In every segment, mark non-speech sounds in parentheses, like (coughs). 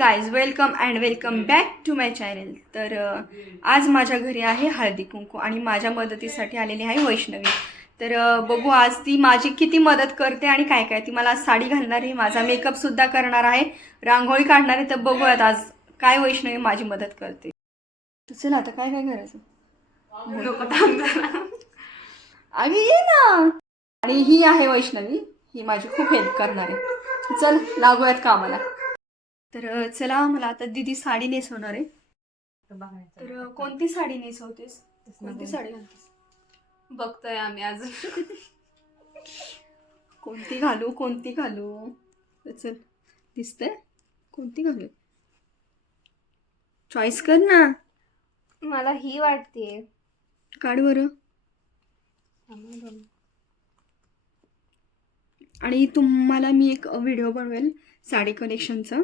Guys welcome and welcome back to my channel तर आज माझ्या घरी आहे हळदी कुंकू आणि माझ्या मदतीसाठी आलेली आहे वैष्णवी. तर बघू आज ती माझी किती मदत करते आणि काय काय. ती मला आज साडी घालणार आहे माझा मेकअपसुद्धा करणार आहे रांगोळी काढणार आहे. तर बघूयात आज काय वैष्णवी माझी मदत करते. चल आता काय काय करायचं. अगे ये ना. आणि ही आहे वैष्णवी. ही माझी खूप हेल्प करणार आहे. चल लागूयात कामाला. तर चला मला आता दिदी साडी नेसवणार आहे. तर कोणती साडी नेसवतेस कोणती. साडी घालतेस? बघतोय आम्ही अजून. (laughs) कोणती घालू कोणती घालू? चल दिसतंय? कोणती घालू? चॉईस कर ना. मला ही वाटते काढ बरं. आणि तुम्हाला मी एक व्हिडिओ बनवेल साडी कलेक्शनचा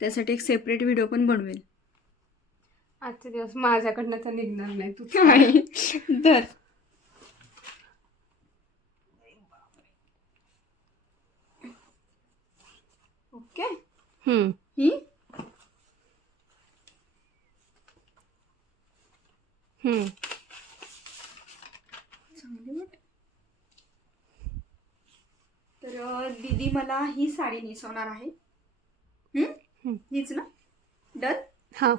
त्यासाठी एक सेपरेट व्हिडिओ पण बनवेल. आजचे दिवस माझ्याकडनं तर निघणार नाही तू (laughs) तर ओके. हम्म. ही? हम्म. चांगली वाट. तर अ, दीदी मला ही साडी नेसवणार आहे. हम्म? हीच ना? डन? हा.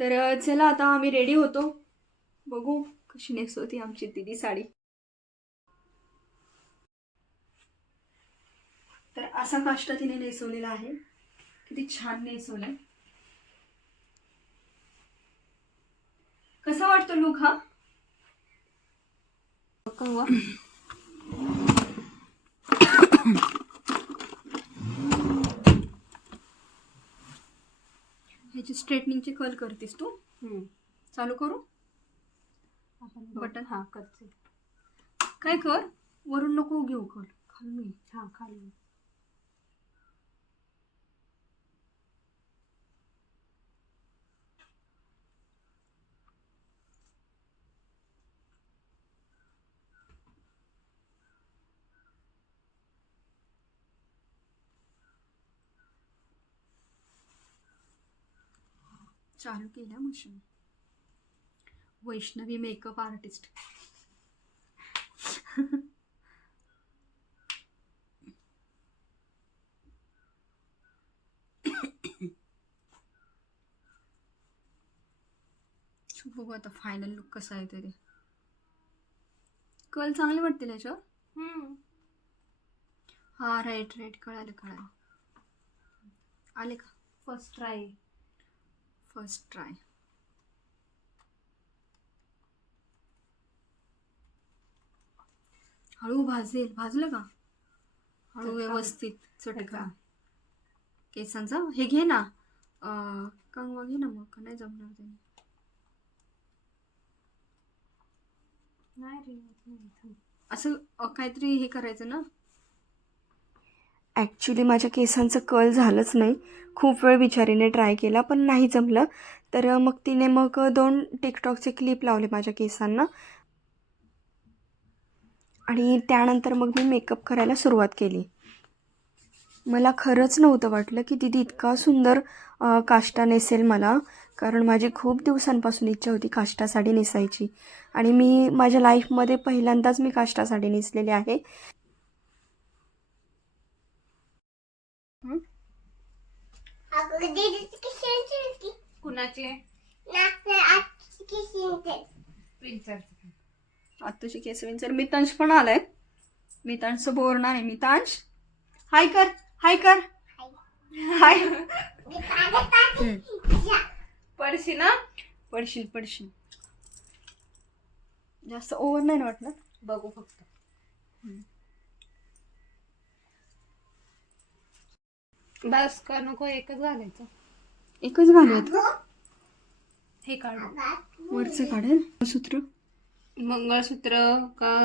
तर चला आता आम्ही रेडी होतो. बघू कशी नेसवती आमची दीदी साडी. तर असा काष्ट तिने नेसवलेला आहे. किती छान नेसवलाय कसा वाटतो लुक हा? ह्याची स्ट्रेटनिंगची कल करतेस तू. चालू करू? आपण बटन? हा करते. काय कर? वरून नको घेऊ कल खालून घे. हा खाली. चालू केलं मशीन वैष्णवी मेकअप आर्टिस्ट बघू आता फायनल लुक कसा येतो ते कल चांगले वाटतील याच्यावर. हा राईट राईट कळालं कळालं. आले का? फर्स्ट ट्राय फर्स्ट ट्राय हळू भाजेल भाजलं का हळू. व्यवस्थित चटका. केसांचा हे घे ना कंगवा घे ना मग का नाही जमणार ते नाही रे होत नाही. थांब. असं काहीतरी हे करायचं ना ॲक्च्युली माझ्या केसांचं कल झालंच नाही. खूप वेळ विचारीने ट्राय केला पण नाही जमलं. तर मग तिने मग दोन टिकटॉकचे क्लिप लावले माझ्या केसांना. आणि त्यानंतर मग मी मेकअप करायला सुरुवात केली. मला खरंच नव्हतं वाटलं की दीदी इतका सुंदर काष्टा नेसेल मला. कारण माझी खूप दिवसांपासून इच्छा होती काष्टा साडी नेसायची. आणि मी माझ्या लाईफमध्ये पहिल्यांदाच मी काष्टा साडी नेसलेली आहे. कुणाची? पिंचर आत्ताची केस विंचर. मितांश पण आलाय. मितांशचं बोरणार आहे मितांश? हाय कर. हाय कर. हाय. हम्म. पडशी ना? पडशील पडशील जास्त ओव्हर नाही वाटणार? बघू फक्त. बस का नको एकच घालायचं. एकच घालूयात का? हे काढू. वरचं काढेल. सूत्र मंगळसूत्र का?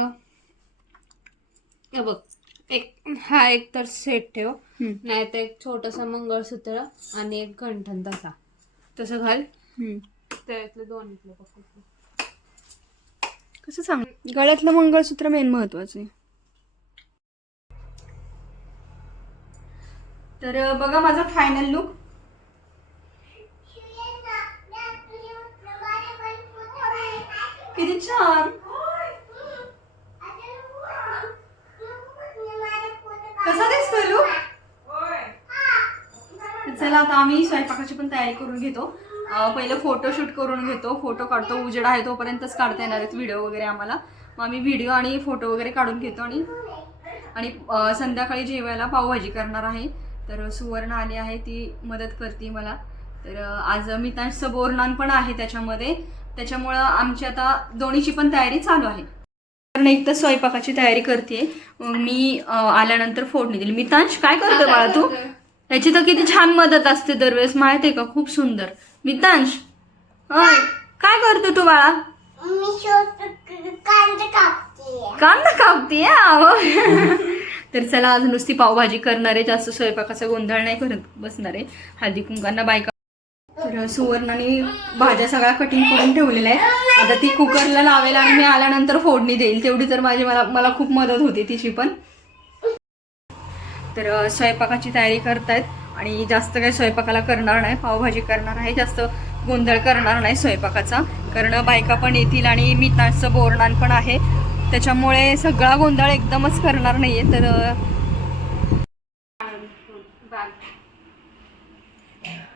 हे बघ एक हा एक तर सेट ठेव. नाही तर एक छोटस मंगळसूत्र आणि एक गंठन तसा. तसं घाल. त्यातले दोन. कसं सांग गळ्यातलं मंगळसूत्र मेन महत्वाचं आहे. तर बघा माझा फायनल लुक किती छान. कसा दिसतोय लुक चला आता आम्ही स्वयंपाकाची पण तयारी करून घेतो. पहिले फोटोशूट करून घेतो. फोटो काढतो. उजेड आहे तोपर्यंतच काढता येणार आहेत व्हिडिओ वगैरे आम्हाला. मग आम्ही व्हिडिओ आणि फोटो वगैरे काढून घेतो आणि आणि संध्याकाळी जेवायला पावभाजी करणार आहे. तर सुवर्ण आली आहे ती मदत करते मला. तर आज मितांशचं बोरनान पण आहे त्याच्यामध्ये. त्याच्यामुळं आमची आता दोन्हीची पण तयारी चालू आहे. कारण एक तर स्वयंपाकाची तयारी करते मी आल्यानंतर फोडणी दिली मितांश काय करतोय बाळा तू? त्याची तर किती छान मदत असते दरवेळेस. माहीत आहे का? खूप सुंदर. मितांश काय करतो तू बाळा? कांदा कापते तर चला आज नुसती पावभाजी करणार आहे जास्त स्वयंपाकाचा गोंधळ नाही करत बसणार. आहे हळदी कुंकांना बायका तर सुवर्णाने भाज्या सगळ्या कटिंग करून ठेवलेल्या आहेत. आता ती कुकरला लावेल आणि मी आल्यानंतर फोडणी देईल. तेवढी तर माझी मला मला खूप मदत होते तिची पण. तर स्वयंपाकाची तयारी करतायत आणि जास्त काही स्वयंपाकाला करणार नाही. पावभाजी करणार आहे. जास्त गोंधळ करणार नाही स्वयंपाकाचा. कारण बायका पण येतील आणि मिठाचं बोरणान पण आहे. त्याच्यामुळे सगळा गोंधळ एकदमच करणार नाहीये तर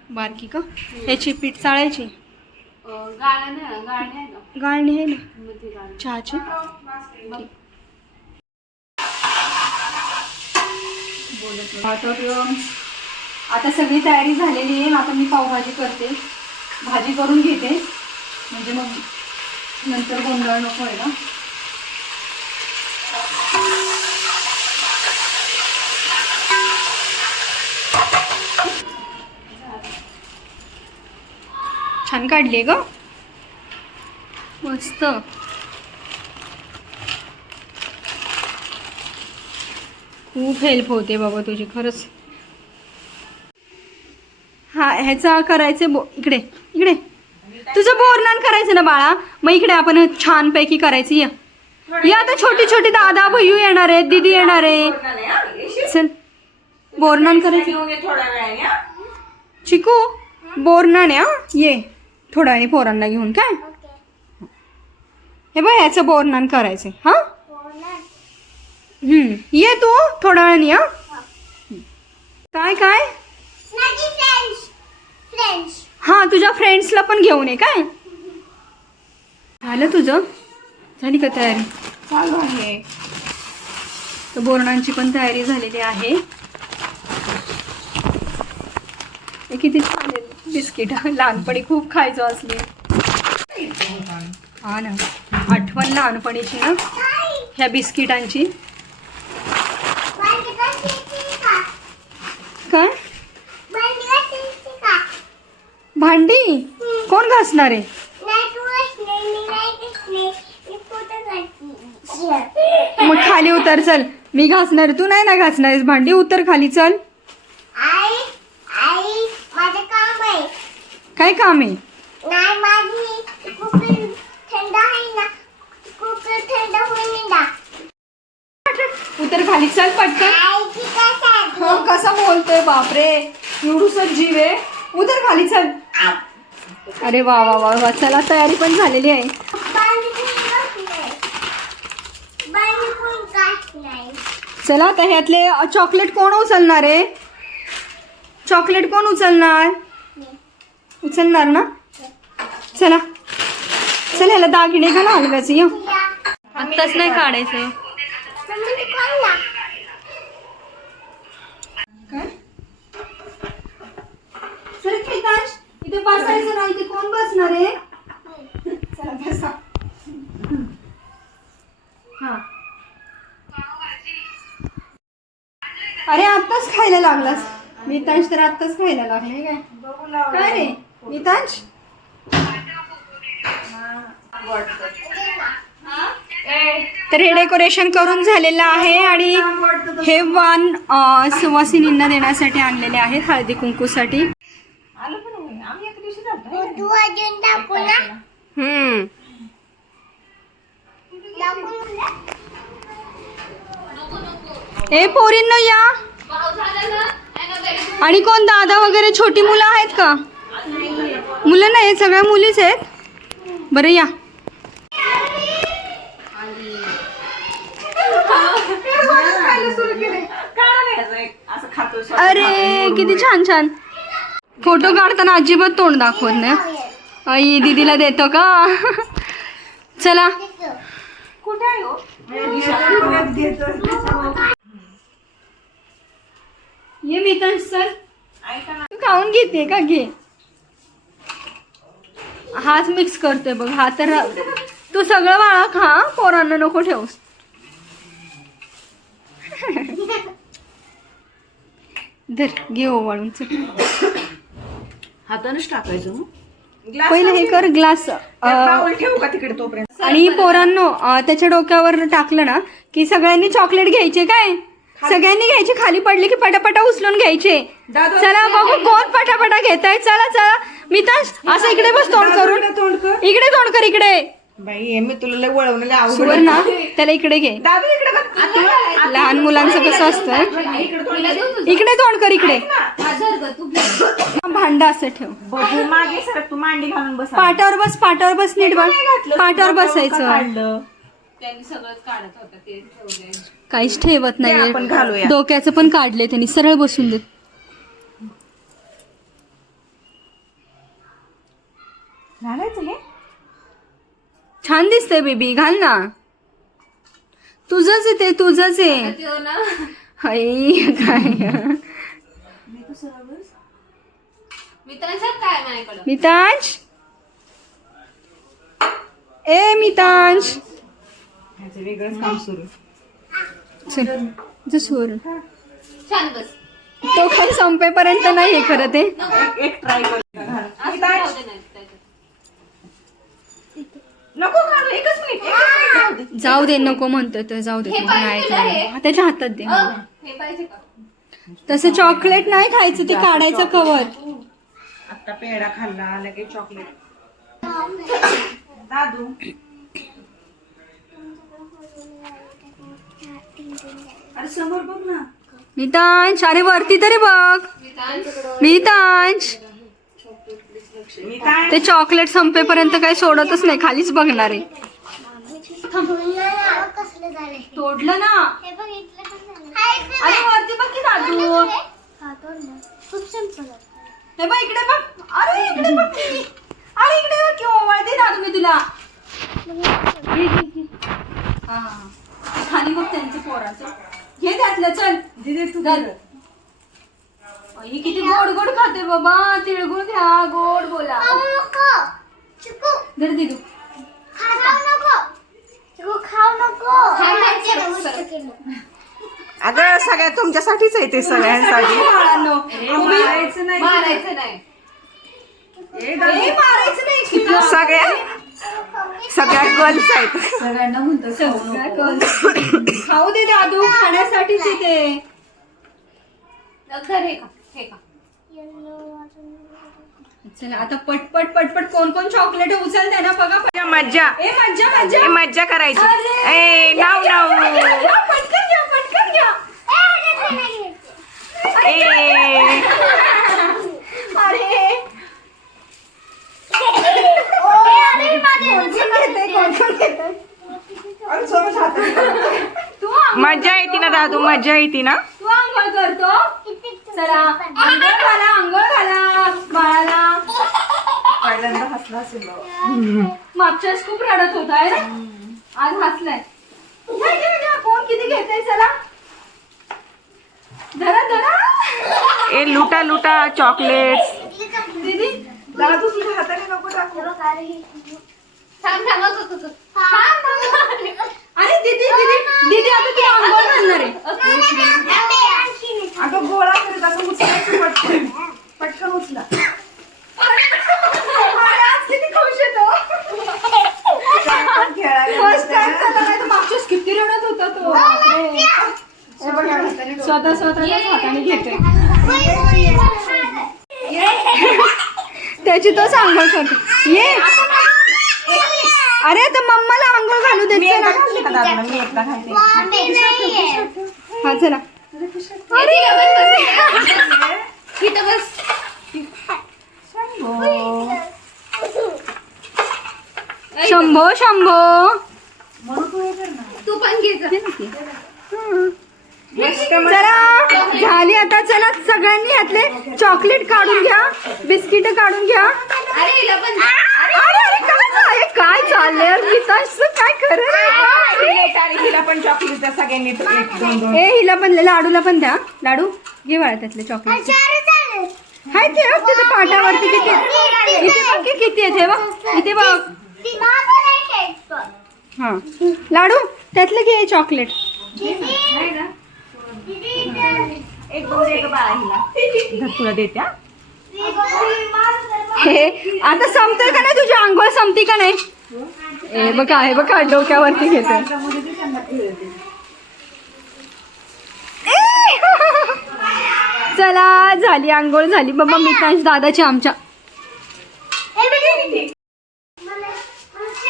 बारकी का? याची पीठ चाळायची. गाळणी आहे ना. चहाची. आता सगळी तयारी झालेली आहे आता मी पावभाजी करते. भाजी करून घेते. म्हणजे मग नंतर गोंधळ नको आहे ना? छान काढली ग. मस्त. खूप हेल्प होते बाबा तुझी खरंच. हा ह्याचा करायचं बो इकडे इकडे. तुझं बोरनान करायचं ना बाळा? मग इकडे आपण छानपैकी करायचं या. या आता छोटी छोटी दादा भैयू येणार आहेत दीदी येणार आहे. चल. बोरनान करायचं. चिकू बोरनान या ये. थोड्या वेळाने पोरांना घेऊन काय? हे बघ ह्याचं बोरनान करायचं हा? हम्म ये तू थोड्या वेळाने या काय काय? हा तुझ्या फ्रेंड्सला पण घेऊन ये काय? झालं तुझं? झाली का तयारी? चालू आहे. तर बोरणांची पण तयारी झालेली आहे. हे किती छान आहे. बिस्किट. लहानपणी खूप खायचो असले. हा ना. आठवण लहानपणीची ना. ह्या बिस्किटांची. काय? भांडी? कोण घासणार आहे? मग खाली उतर चल. मी घासणार तू नाही ना घासणार भांडी उतर खाली चल आई आई माझं काम आहे काय काम आहे? नाही माझी खूप थंड आहे ना. खूप थंड होईल ना उतर खाली चल पटकन. आईची कसं हो कसा बोलतोय बापरे. एवढूसच जीव आहे. उतर खाली चल. अरे वा वा वा वा. चला तयारी पण झालेली आहे. बांधी पण नाही बांधी पण काच नाही चला आता ह्यातले चॉकलेट कोण उचलणार आहे? चॉकलेट कोण उचलणार? उचलणार ना? चला. चल ह्याला दागिने घाला हलव्याचं या आत्ताच नाही काढायचं. मम्मी कोण ना काय? सर केताश इथे बसायचं नाही इथे कोण बसणार आहे? चला बसा. हा. अरे आत्ताच खायला लागलास. मितांश तर आत्ताच खायला लागले काय? काय रे? मितांश तर हे डेकोरेशन करून झालेलं आहे आणि हे वाण अ, सुवासिनींना देण्यासाठी आणलेले आहेत हळदी कुंकूसाठी. हम्म दाखव ए पोरींनो या. आणि कोण दादा वगैरे छोटी मुलं आहेत का? मुलं नाही सगळ्या मुलीच आहेत. बरं या. अरे किती छान छान. फोटो काढताना अजिबात तोंड दाखवत नाही. आई दीदीला देतो का? चला. ये मी सर. तू खाऊन घेते का? घे. हाच मिक्स करतोय बघ. हा तर तू सगळं बाळा खा पोरांना नको ठेवूस. धर घे ओवाळून हातानच टाकायचं पहिले हे कर ग्लास ठेवू का तिकडे तोपर्यंत? आणि पोरांनो त्याच्या डोक्यावर टाकलं ना की सगळ्यांनी चॉकलेट घ्यायचे काय? सगळ्यांनी घ्यायचे खाली पडले की पटापटा उचलून घ्यायचे. चला बघू कोण पटापटा घेत आहे चला. चला मितांश असं इकडे बस तोंड करून. तोंड कर. इकडे तोंड कर इकडे. बाई हे मी तुला अवघड सुवर्णा त्याला इकडे घे. लहान मुलांचं कसं असतं? इकडे तोंड कर. इकडे (coughs) भांड असं ठेव. बघू मागे सर तू मांडी घालून बस पाटावर बस पाटावर बस नीट बस पाटावर बसायचं. काढलं? त्यांनी सगळंच काढत होतं ते काहीच ठेवत ते आपण नाही घालूया. डोक्याचं पण काढले त्यांनी. सरळ बसून देत. घालायचं हे छान दिसतंय बेबी. घाल ना. तुझंच आहे ते तुझंच आहे. आई काय? मी त्यांच्यात काय माझ्याकडं? मितांश? ए मितांश. ह्याचं वेगळंच काम सुरू चल जस वरून. छान बस. तो काही संपेपर्यंत नाही हे खरं ते एक ट्राय. नको एकच मिनिट एकच. जाऊ दे नको म्हणतोय तर जाऊ दे हे पाहिजे नाही हे? त्याच्या हातात दे. अ, हे पाहिजे का? तसं चॉकलेट नाही खायचं ते काढायचं कवर आता पेढा खाल्ला लगेच चॉकलेट दादू. समोर बघ ना. मितांश अरे वरती तरी बघ. काय ते चॉकलेट संपेपर्यंत काही सोडतच नाही खालीच बघणार आहे. तोडलं ना. हे अरे वरती बघ की दादू. हा तोडलं खूप सिंपल हे बघ इकडे बघ. अरे इकडे बघ. अरे इकडे बघ की ओवाळते दादू मी तुला. हा, हा, हा. खाली बघ त्यांचे पोराचं. घे त्यातलं चल. दिदी तू घाल. ही किती गोड गोड खाते बाबा. तिळगुळ घ्या गोड बोला. धर दिदू. खाऊ नको. चिकू खाऊ नको. अगं सगळ्या तुमच्यासाठीच आहे ते सगळ्यांसाठी. बाळांनो. मारायचं नाही. मारायचं नाही. ए, मारायचं नाही. सगळ्या? सगळ्या गर्ल्स आहेत. सगळ्या. खाऊ दे दादू धर हे का हे का चला आता पटपट पटपट कोण कोण चॉकलेट उचलते ना बघा. पट- मज्जा. ए मज्जा मज्जा. ए, मज्जा करायची. ए नाव नाव. या, पटकन घ्या पटकन घ्या. ए अरे कोण कोण मज्जा येते ना दादू मज्जा येते ना? तू आंघोळ करतो? चला आंघोळ घाला आंघोळ घाला बाळाला. पहिल्यांदा हसला असेल मागच्या वेळेस खूप रडत होता आहे ना? आज हसलाय. कोण किती घेतय चला. धरा धरा. ए लुटा लुटा चॉकलेट्स दीदी. दादू तुझ्या हाताने नको टाकू अगं, अगं, अगं. अरे दीदी दीदी दीदी आता तू आंघोळ घालणार आहे. अगं गोळा करत असं उचलायचं पटकन. पटकन उचला. किती रडत होता तो. स्वतः स्वतःच्याच हाताने घेतोय. त्याची तोच आंघोळ करतो. ये. अरे तर मम्माला आंघोळ घालू चला. हा चला. बस. शंभो. शंभो तू पण घे जा. चला झाली आता चला. सगळ्यांनी यातले चॉकलेट काढून घ्या बिस्किट काढून घ्या. अरे हिला पण दे. अरे अरे काय? झालंय काय चाललंय गीताचं काय खरं तिला पण चॉकलेट द्या सगळ्यांनी एक दोन दोन. ए हिला पण लाडूला पण द्या. लाडू? घे वाळा त्यातले चॉकलेट हाय ते बघ तिथे पाटावरती किती इथे बघ की किती आहे ते बघ. इथे बघ. हा. लाडू त्यातलं घे चॉकलेट एक दोन एक बाळा हिला. तुला देत्या हे आता संपतोय का नाही तुझी आंघोळ? संपती का नाही? हे बघा हे बघा डोक्यावरती घेते चला झाली आंघोळ झाली. बाबा मित्रांश दादाची आमच्या.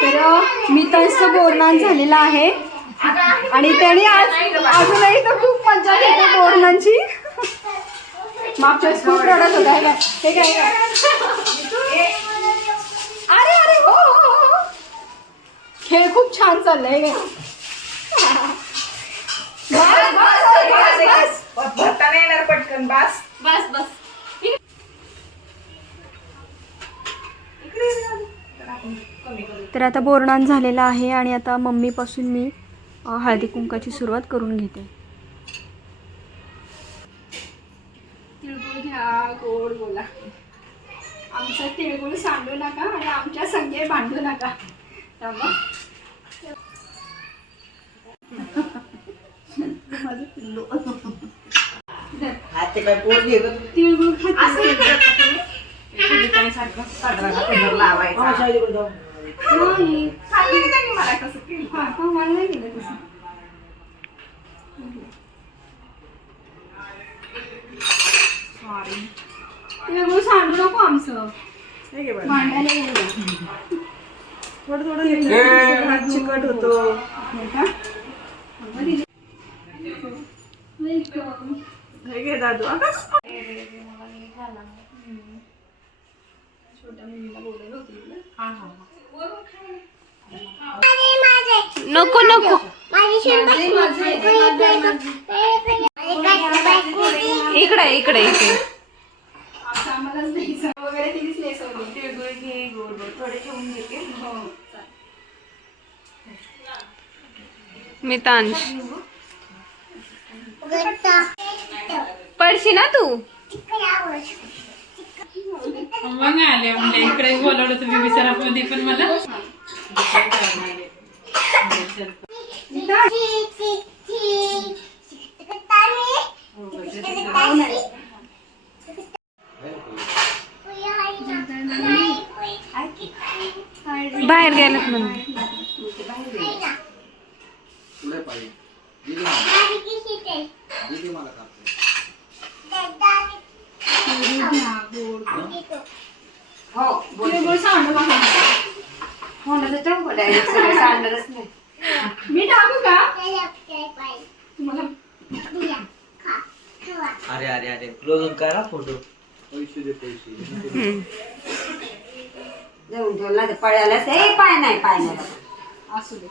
तर मित्रांचं बोरणान झालेलं आहे. आणि त्याने आज अजूनही तर खूप मजा घेते बोरणांची मागच्या वेळेस खूप रडत होता हे काय हे काय? अरे अरे हो हो, हो, हो. खेळ खूप छान चाललाय काय बस, बस, बस, बस. भरता नाही येणार पटकन बास बस बस तर आता बोरणान झालेला आहे आणि आता मम्मीपासून मी हळदी कुंकाची सुरुवात करून घेते तिळगुळ घ्या गोड बोला आमचं तिळगुळ सांडू नका आणि आमच्या संगे भांडू नका. तिळगुळ खाते लावायचा नाही. मला कसं? मला नाही तसं. तिळगुळ सांडू नको आमचं. थोडं थोडं घेतलं हात चिकट होतो. हो. हे घे दादू. नको नको. इकडे इकडे इकडे. वगैरे तिनेच नेसवली. तिळगुळ घे गोड गोड थोडे ठेवून घेते हो, पडशी ना तू? मग आले म्हणजे इकडे बोलवलं तुम्ही विचारामध्ये पण मला. बाहेर गेलात म्हणून तिळगुळ सांडू नका. मी टाकू का तुम्हाला अरे अरे अरे क्लोज करा फोटो देऊन ठेवला ते पळायला ते पाय नाही पाय असू दे.